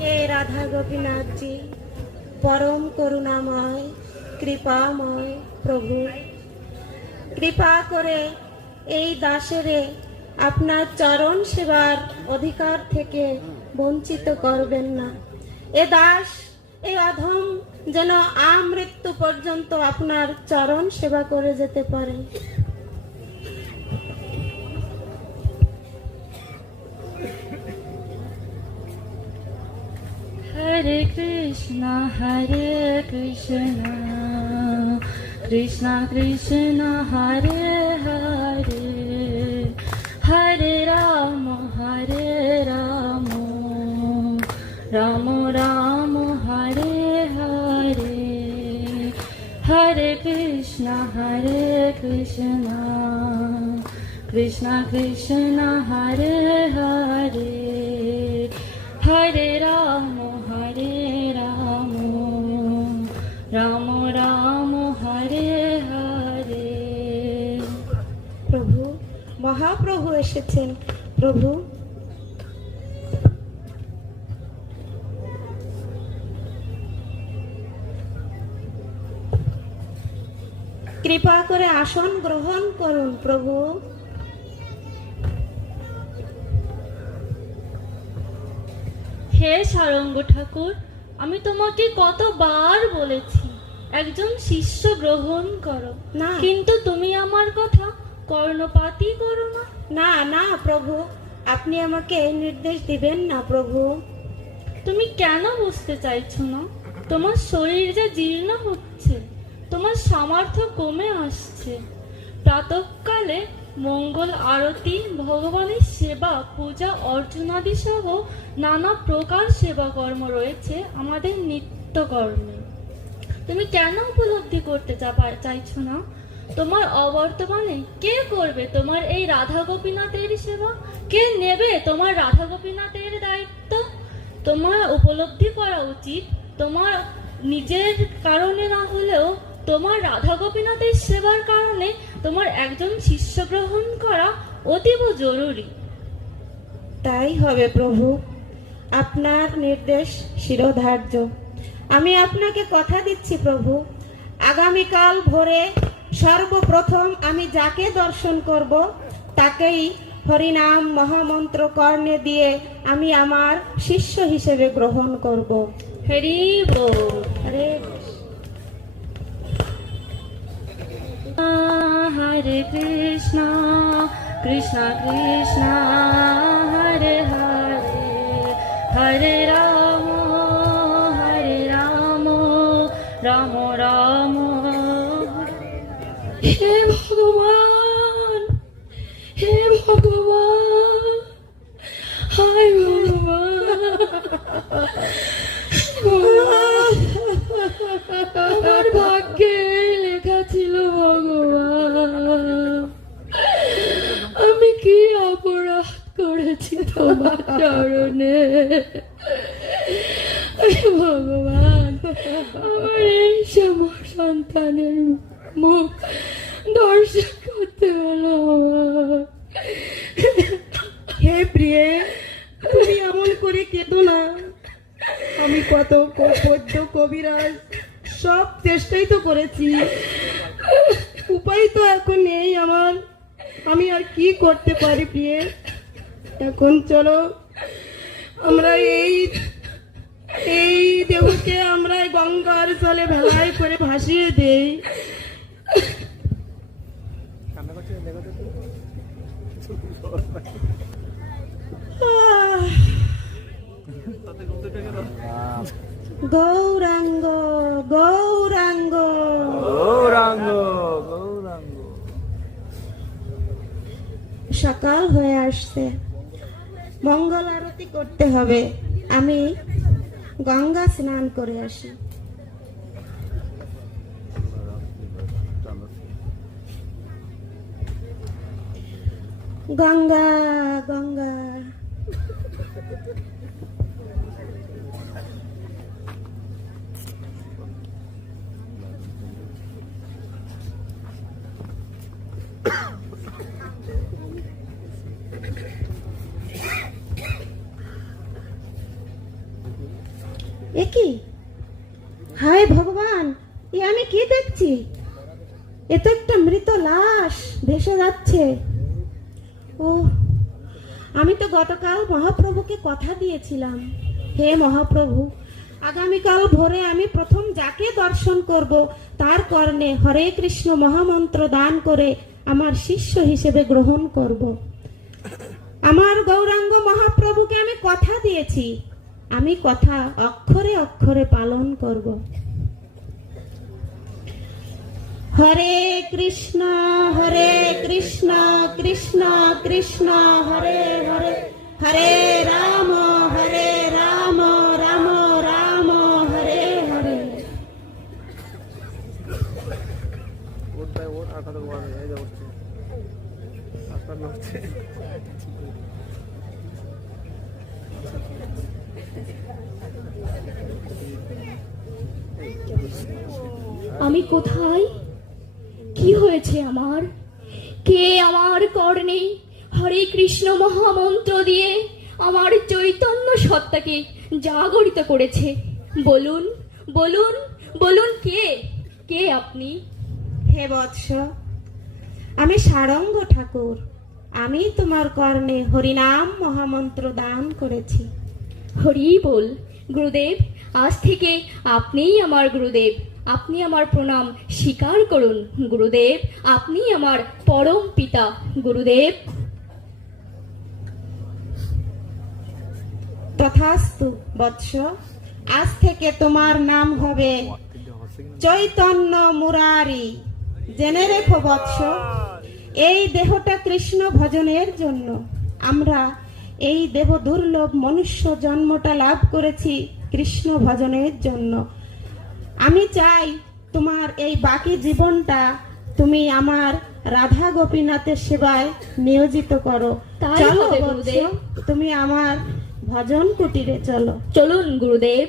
হে রাধা গোপীনাথ জি, পরম করুণাময় কৃপাময় প্রভু, কৃপা করে এই দাসেরে আপনার চরণ সেবার অধিকার থেকে বঞ্চিত করবেন না। এ দাস, এই অধম যেন আমৃত্যু পর্যন্ত আপনার চরণ সেবা করে যেতে পারে। হরে কৃষ্ণ কৃষ্ণ কৃষ্ণ হরে হরে, হরে রাম রাম রাম হরে হরে, হরে কৃষ্ণ কৃষ্ণ কৃষ্ণ হরে হরে, হরে রাম রাম রাম হরে হরে। প্রভু, মহাপ্রভু এসেছেন। প্রভু, কৃপা করে আসন গ্রহণ করুন। প্রভু, হে সারঙ্গ ঠাকুর, আমি তোমাকে কতবার বলেছি একজন শিষ্য গ্রহণ করো, না। কিন্তু তুমি আমার কথা কর্ণপাতই করো না। না না প্রভু, আপনি আমাকে এই নির্দেশ দিবেন না। প্রভু, তুমি কেন বুঝতে চাইছো না? তোমার শরীর যে জীর্ণ হচ্ছে, তোমার সামর্থ্য কমে আসছে। প্রাতঃকালে মঙ্গল আরতি, ভগবানের সেবা, পূজা অর্চনাদি সহ নানা প্রকার সেবা কর্ম রয়েছে আমাদের নিত্যকর্মে। তুমি কেন উপলব্ধি করতে চাইছো না? তোমার অবর্তমানে কে করবে তোমার এই রাধা গোপীনাথের সেবা? কে নেবে তোমার রাধা গোপীনাথের দায়িত্ব? তোমার উপলব্ধি করা উচিত, তোমার নিজের কারণে না হলেও তোমার রাধা গোপীনাথের সেবার কারণে তোমার একজন শিষ্য গ্রহণ করা অতীব জরুরি। তাই হবে প্রভু, আপনার নির্দেশ শিরোধার্য। আমি আপনাকে কথা দিচ্ছি প্রভু, আগামীকাল ভোরে সর্বপ্রথম আমি যাকে দর্শন করব তাকেই হরিনাম মহামন্ত্র কর্ণে দিয়ে আমি আমার শিষ্য হিসেবে গ্রহণ করব। হরি বল। হরে হরে কৃষ্ণ কৃষ্ণ কৃষ্ণ হরে হরে, হরে রাম রাম রাম। হে ভগবান, হে ভগবান, হায় ভগবান, আমার ভাগ্যে লেখা ছিল ভগবান, আমি কি অপরাধ করেছি তোমার চরণে? ভগবান, আমার এই সন্তানের মুখ দর্শন করতে হলো আমার। হে প্রিয়ে, তুমি এমন করে কেঁদো না। আমি কত পদ্য কবিরাজ সব চেষ্টাই তো করেছি, উপায় তো এখন নেই আমার। আমি আর কি করতে পারি প্রিয়ে? এখন চলো আমরা এই দেহকে আমরা গঙ্গার জলে ভেলায় করে ভাসিয়ে দেই। গৌরাঙ্গ গৌরাঙ্গ গৌরাঙ্গ গৌরাঙ্গ। সকাল হয়ে আসছে, মঙ্গল আরতি করতে হবে। আমি গঙ্গা স্নান করে আসি। গঙ্গা গঙ্গা এ কি? হায় ভগবান, এ আমি কি দেখছি? এ তো একটা মৃত লাশ ভেসে যাচ্ছে। ও, আমি তো গতকাল মহাপ্রভুকে কথা দিয়েছিলাম, হে মহাপ্রভু, আগামীকাল ভোরে আমি প্রথম যাকে দর্শন করব তার কর্ণে হরে কৃষ্ণ মহামন্ত্র দান করে আমার শিষ্য হিসেবে গ্রহণ করব। আমার গৌরাঙ্গ মহাপ্রভুকে আমি কথা দিয়েছি, আমি কথা অক্ষরে অক্ষরে পালন করব। হরে কৃষ্ণ কৃষ্ণ কৃষ্ণ হরে হরে, হরে রাম রাম রাম হরে হরে। আমি কোথায়? কি হয়েছে আমার? কে আমার কর্ণে হরে কৃষ্ণ মহামন্ত্র দিয়ে আমার চৈতন্য সত্তাকে জাগরিত করেছে? বলুন বলুন বলুন, কে কে আপনি? হে বৎস, আমি সারঙ্গ ঠাকুর, আমি তোমার কর্ণে হরিনাম মহামন্ত্র দান করেছি। হরি বল গুরুদেব, আজ থেকে আপনিই আমার গুরুদেব, আপনি আমার প্রণাম স্বীকার করুন গুরুদেব, আপনি আমার পরম পিতা গুরুদেব। তথাস্তু বৎস, আজ থেকে তোমার নাম হবে চৈতন্য মুরারি। জেনে রেখো বৎস, এই দেহটা কৃষ্ণ ভজনের জন্য। আমরা এই দেহ দুর্লভ মনুষ্য জন্মটা লাভ করেছি কৃষ্ণ ভজনের জন্য। আমি চাই তোমার এই বাকি জীবনটা তুমি আমার রাধা গোপীনাথের সেবায় নিয়োজিত করো। তাই চলো হবে বৎস, গুরুদেব। তুমি আমার ভজন কুটিরে চলো। চলুন গুরুদেব।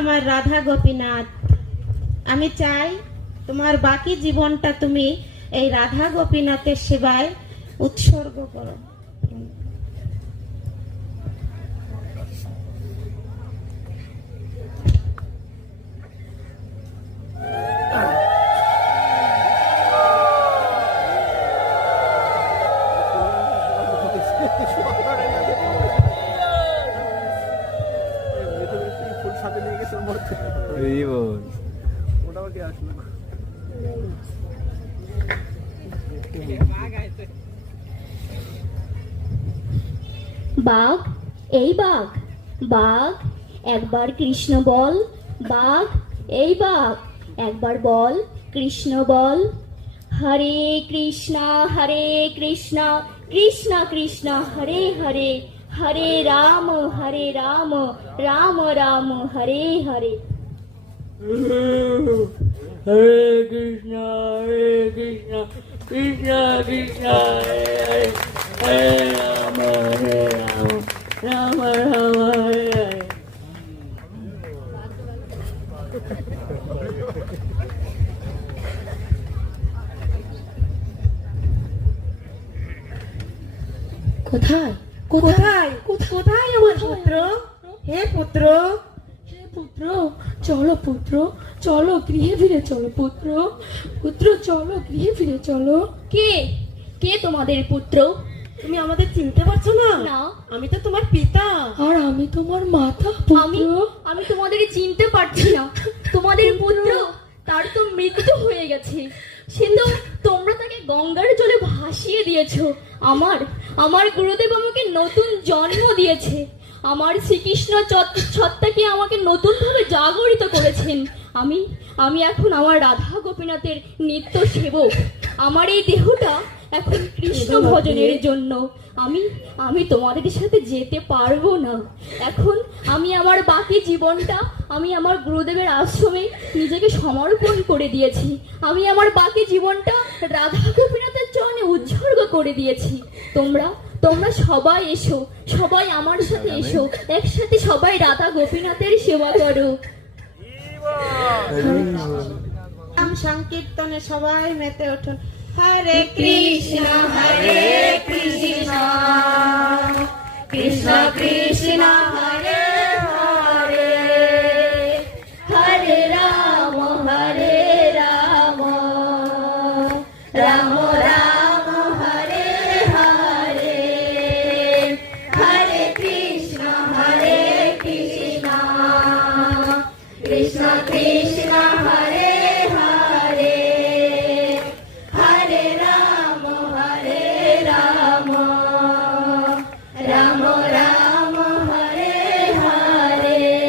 আমার রাধা গোপীনাথ, আমি চাই তোমার বাকি জীবনটা তুমি এই রাধা গোপীনাথের সেবায় উৎসর্গ করো। এই বল। বাঘ, এই বাঘ, বাঘ একবার কৃষ্ণ বল। বাঘ, এই বাঘ একবার বল কৃষ্ণ বল। হরে কৃষ্ণ কৃষ্ণ কৃষ্ণ হরে হরে, হরে Ram Ram Ram Hare Hare. Hare Krishna, Krishna Krishna, Hare Hare, Hare Rama, Rama Rama, Hare Hare. কোথায় কোথায় কোথায় আমার পুত্র? হে পুত্র, হে পুত্র, চলো পুত্র, চলো গৃহে ফিরে চলো পুত্র, পুত্র চলো গৃহে ফিরে চলো। কে কে তোমাদের পুত্র? তুমি আমাদের চিনতে পারছো না? না। আমি তো তোমার পিতা। আর আমি তোমার মাতা আমি পুত্র। আমি তোমাদের চিনতে পারছি না। তোমাদের পুত্র, তার তো মৃত্যু হয়ে গেছে। সে তো, তোমরা তাকে গঙ্গার জলে ভাসিয়ে দিয়েছো। আমার গুরুদেব আমাকে নতুন জন্ম দিয়েছে। আমার শ্রীকৃষ্ণ সত্তাকে আমাকে নতুন ভাবে জাগরিত করেছেন। আমি এখন আমার রাধা গোপীনাথের নিত্য সেবক। আমার এই দেহটা এখন কৃষ্ণ ভজনের জন্য। আমি তোমাদের সাথে যেতে পারবো না। এখন আমি আমার বাকি জীবনটা আমি আমার গুরুদেবের আশ্রমে নিজেকে সমর্পণ করে দিয়েছি। আমি আমার বাকি জীবনটা রাধা গোপীনাথের চরণে উৎসর্গ করে দিয়েছি। তোমরা সবাই এসো, সবাই আমার সাথে এসো, একসাথে সবাই রাধা গোপীনাথের সেবা করো। নাম সংকীর্তনে সবাই মেতে উঠুন। হরে কৃষ্ণ কৃষ্ণ কৃষ্ণ কৃষ্ণ হরে হরে হরে রাম রাম